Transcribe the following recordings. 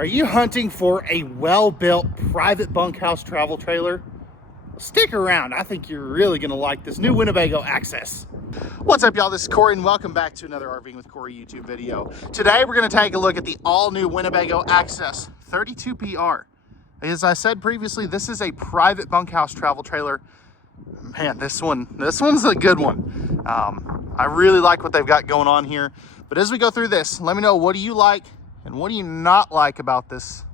Are you hunting for a well-built private bunkhouse travel trailer? Stick around. I think you're really going to like this new Winnebago Access. What's up, y'all? This is Corey, and welcome back to another RVing with Corey YouTube video. Today, we're going to take a look at the all-new Winnebago Access 32PR. As I said previously, this is a private bunkhouse travel trailer. Man, this one's a good one. I really like what they've got going on here. But as we go through this, let me know, what do you like and what do you not like about this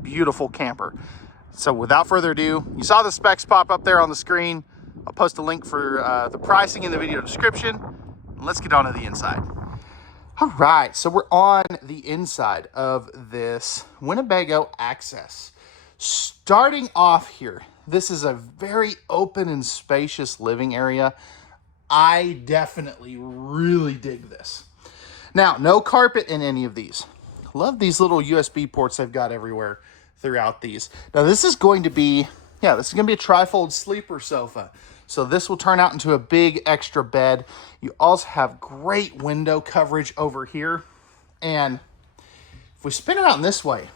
beautiful camper? So without further ado, you saw the specs pop up there on the screen. I'll post a link for the pricing in the video description. Let's get on to the inside. All right, so we're on the inside of this Winnebago Access. Starting off here, this is a very open and spacious living area. I definitely really dig this. Now, no carpet in any of these. Love these little USB ports they've got everywhere throughout these. Now, this is going to be, this is going to be a trifold sleeper sofa. So this will turn out into a big extra bed. You also have great window coverage over here. And if we spin it out in this way,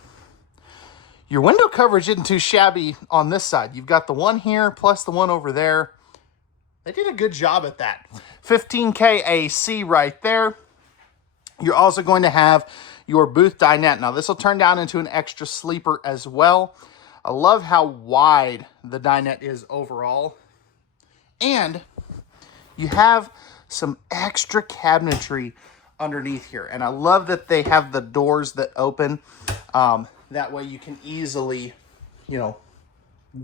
your window coverage isn't too shabby on this side. You've got the one here plus the one over there. They did a good job at that. 15K AC right there. You're also going to have your booth dinette. Now, this will turn down into an extra sleeper as well. I love how wide the dinette is overall. And you have some extra cabinetry underneath here. And I love that they have the doors that open. That way you can easily,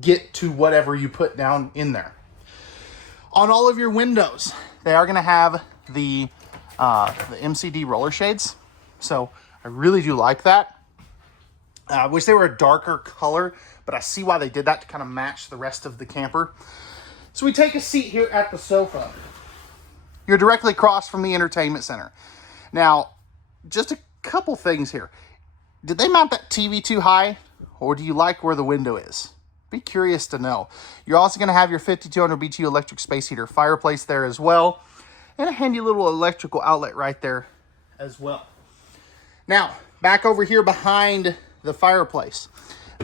get to whatever you put down in there. On all of your windows, they are going to have the MCD roller shades. So I really do like that. I wish they were a darker color, but I see why they did that to kind of match the rest of the camper. So we take a seat here at the sofa. You're directly across from the entertainment center. Now, just a couple things here. Did they mount that TV too high, or do you like where the window is? Be curious to know. You're also going to have your 5200 BTU electric space heater fireplace there as well, and a handy little electrical outlet right there as well. Now, back over here behind the fireplace.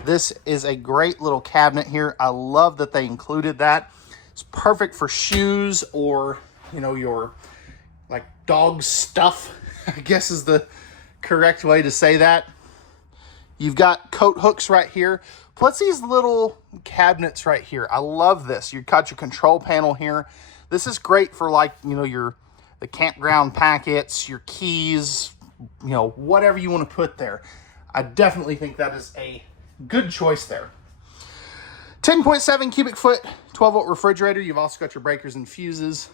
This is a great little cabinet here. I love that they included that. It's perfect for shoes or, your like dog stuff, I guess is the correct way to say that. You've got coat hooks right here, plus these little cabinets right here. I love this. You've got your control panel here. This is great for the campground packets, your keys, whatever you want to put there. I definitely think that is a good choice there. 10.7 cubic foot, 12-volt refrigerator. You've also got your breakers and fuses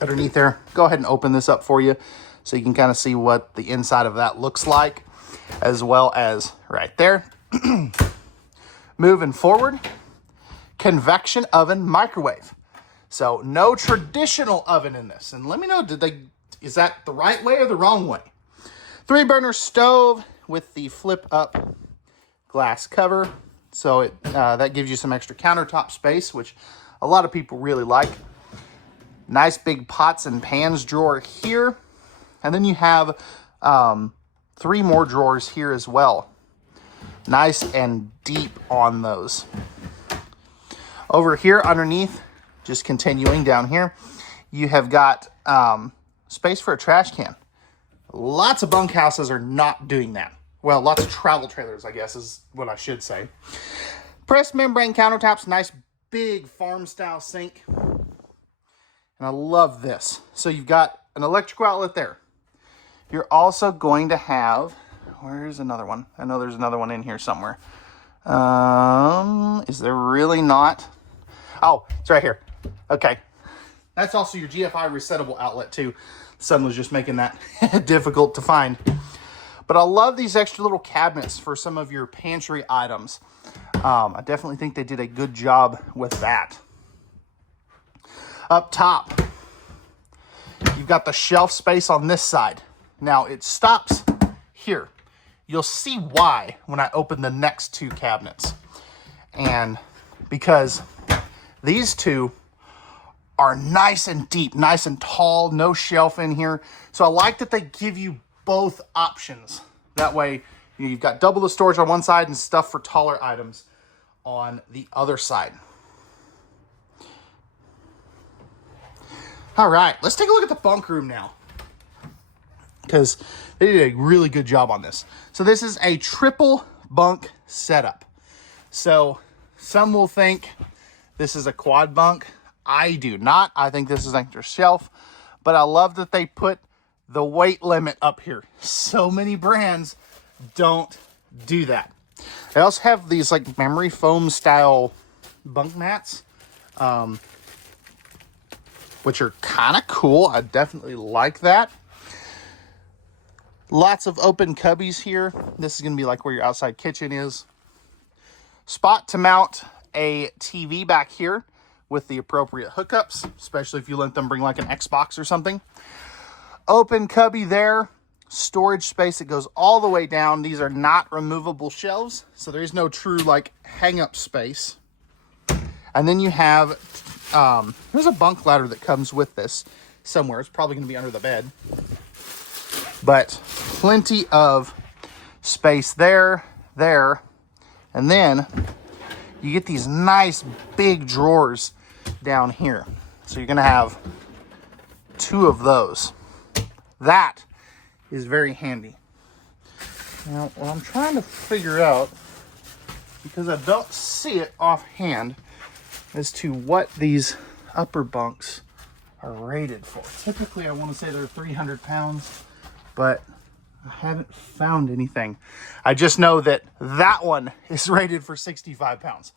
underneath there. Go ahead and open this up for you so you can kind of see what the inside of that looks like, as well as right there. Moving forward, convection oven microwave. So no traditional oven in this. And let me know, is that the right way or the wrong way? 3-burner stove with the flip up glass cover. So that gives you some extra countertop space, which a lot of people really like. Nice big pots and pans drawer here. And then you have 3 more drawers here as well. Nice and deep on those. Over here underneath, just continuing down here, you have got space for a trash can. Lots of bunkhouses are not doing that. Well, lots of travel trailers, I guess, is what I should say. Pressed membrane countertops, nice big farm-style sink. And I love this. So you've got an electrical outlet there. You're also going to have, where's another one? I know there's another one in here somewhere. Is there really not? Oh, it's right here. Okay. That's also your GFI resettable outlet too. The sun was just making that difficult to find. But I love these extra little cabinets for some of your pantry items. I definitely think they did a good job with that. Up top, you've got the shelf space on this side. Now, it stops here. You'll see why when I open the next 2 cabinets. And because these 2 are nice and deep, nice and tall, no shelf in here. So I like that they give you both options. That way You've got double the storage on one side and stuff for taller items on the other side. All right, let's take a look at the bunk room now, because they did a really good job on this. So this is a triple bunk setup. So some will think this is a quad bunk. I do not. I think this is an extra shelf, but I love that they put the weight limit up here. So many brands don't do that. They also have these like memory foam style bunk mats, which are kind of cool. I definitely like that. Lots of open cubbies here. This is going to be like where your outside kitchen is. Spot to mount a TV back here with the appropriate hookups, especially if you let them bring like an Xbox or something. Open cubby there. Storage space that goes all the way down. These are not removable shelves, so there is no true like hang-up space. And then you have, there's a bunk ladder that comes with this somewhere. It's probably going to be under the bed. But plenty of space there, and then you get these nice big drawers down here. So you're going to have 2 of those. That is very handy. Now, what I'm trying to figure out, because I don't see it offhand, as to what these upper bunks are rated for. Typically, I want to say they're 300 pounds, but I haven't found anything. I just know that that one is rated for 65 pounds.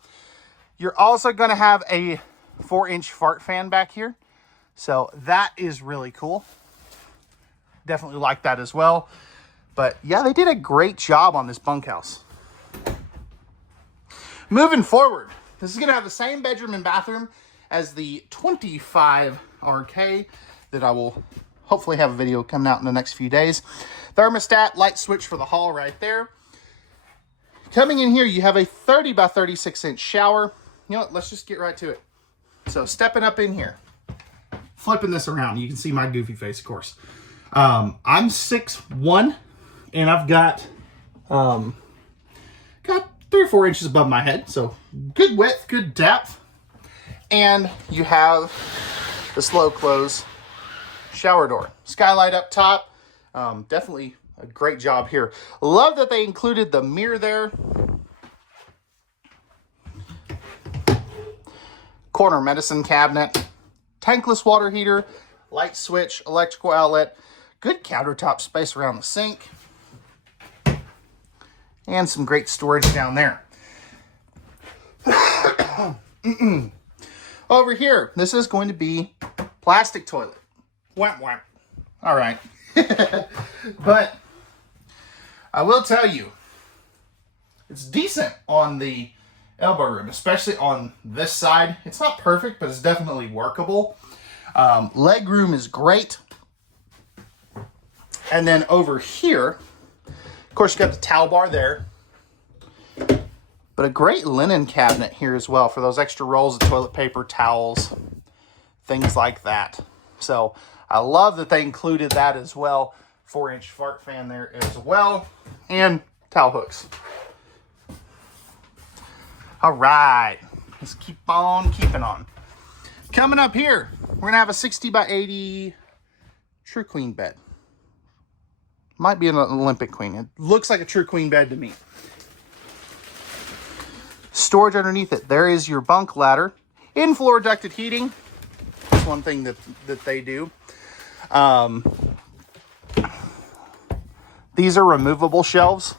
You're also going to have a 4-inch fart fan back here. So that is really cool. Definitely like that as well. But yeah, they did a great job on this bunkhouse. Moving forward, this is going to have the same bedroom and bathroom as the 25 RK that I will hopefully have a video coming out in the next few days. Thermostat, light switch for the hall right there. Coming in here, you have a 30 by 36 inch shower. You know what? Let's just get right to it. So stepping up in here, flipping this around, you can see my goofy face, of course. I'm 6'1", and I've got 3 or 4 inches above my head. So good width, good depth. And you have the slow close shower door. Skylight up top. Definitely a great job here. Love that they included the mirror there. Corner medicine cabinet. Tankless water heater. Light switch. Electrical outlet. Good countertop space around the sink. And some great storage down there. Over here, this is going to be plastic toilet. Whap, whap. All right. But I will tell you, it's decent on the elbow room, especially on this side. It's not perfect, but it's definitely workable. Leg room is great. And then over here, of course, you got the towel bar there. But a great linen cabinet here as well for those extra rolls of toilet paper, towels, things like that. So I love that they included that as well. 4-inch fart fan there as well. And towel hooks. All right. Let's keep on keeping on. Coming up here, we're going to have a 60 by 80 True Queen bed. Might be an Olympic Queen. It looks like a True Queen bed to me. Storage underneath it. There is your bunk ladder. In-floor ducted heating. That's one thing that they do. These are removable shelves.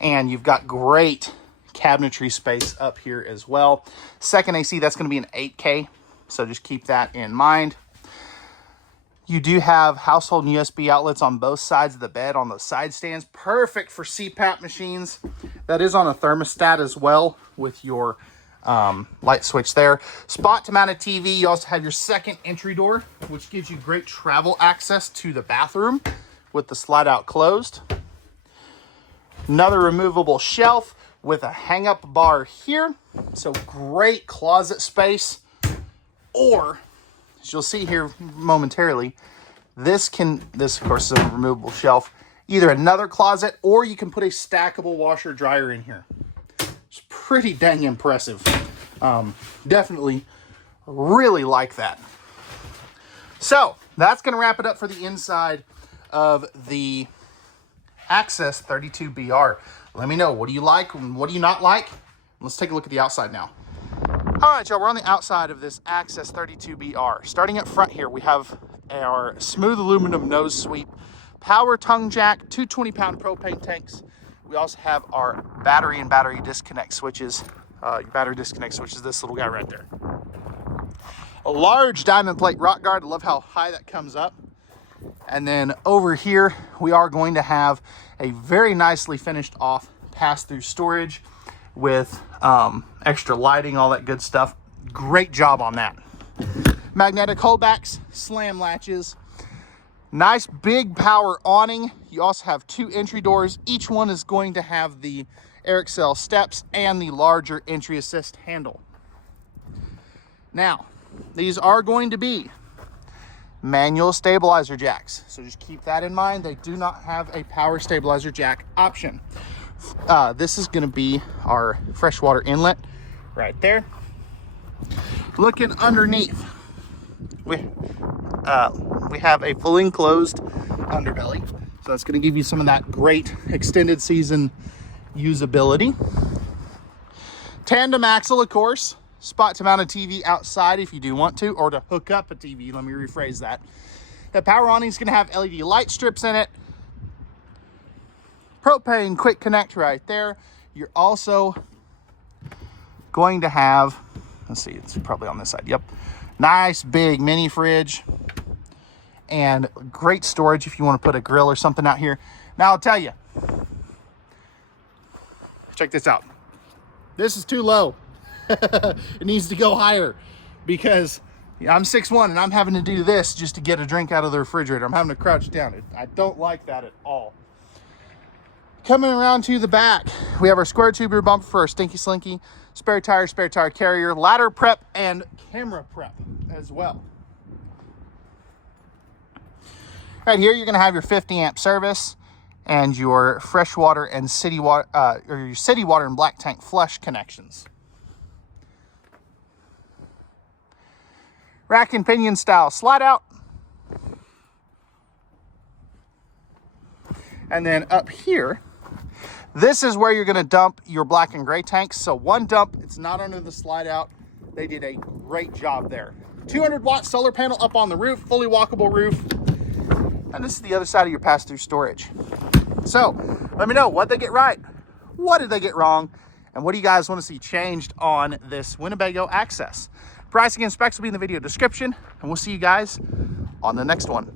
And you've got great cabinetry space up here as well. Second AC, that's going to be an 8K. So just keep that in mind. You do have household USB outlets on both sides of the bed on the side stands. Perfect for CPAP machines. That is on a thermostat as well with your light switch there. Spot to mount a TV. You also have your second entry door, which gives you great travel access to the bathroom with the slide out closed. Another removable shelf with a hang-up bar here. So great closet space. Or, as you'll see here momentarily, this of course is a removable shelf, either another closet or you can put a stackable washer dryer in here. It's pretty dang impressive. Definitely really like that. So that's going to wrap it up for the inside of the Access 32BR. Let me know, what do you like and what do you not like? Let's take a look at the outside now. All right, y'all, we're on the outside of this Access 32BR. Starting up front here, we have our smooth aluminum nose sweep, power tongue jack, two 20-pound propane tanks. We also have our battery and battery disconnect switches. Your battery disconnect switch is this little guy right there. A large diamond plate rock guard. I love how high that comes up. And then over here, we are going to have a very nicely finished off pass-through storage with extra lighting, all that good stuff. Great job on that. Magnetic holdbacks, slam latches, nice big power awning. You also have two entry doors. Each one is going to have the Airxcel steps and the larger entry assist handle. Now, these are going to be manual stabilizer jacks, so just keep that in mind. They do not have a power stabilizer jack option. This is going to be our freshwater inlet right there. Looking underneath, we have a fully enclosed underbelly, so that's going to give you some of that great extended season usability. Tandem axle, of course, spot to mount a TV outside if you do want to, or to hook up a TV. Let me rephrase that. The power awning is going to have LED light strips in it. Propane quick connect right there. You're also going to have, let's see, it's probably on this side. Yep. Nice big mini fridge and great storage if you want to put a grill or something out here. Now I'll tell you, check this out. This is too low. It needs to go higher because I'm 6'1" and I'm having to do this just to get a drink out of the refrigerator. I'm having to crouch down. I don't like that at all. Coming around to the back, we have our square tube rear bumper for our Stinky Slinky, spare tire carrier, ladder prep, and camera prep as well. Right here, you're going to have your 50 amp service and your freshwater and city water, or your city water and black tank flush connections. Rack and pinion style slide out. And then up here, this is where you're going to dump your black and gray tanks. So one dump, it's not under the slide out. They did a great job there. 200 watt solar panel up on the roof, fully walkable roof. And this is the other side of your pass-through storage. So let me know what they get right, what did they get wrong, and what do you guys want to see changed on this Winnebago Access. Pricing and specs will be in the video description, and we'll see you guys on the next one.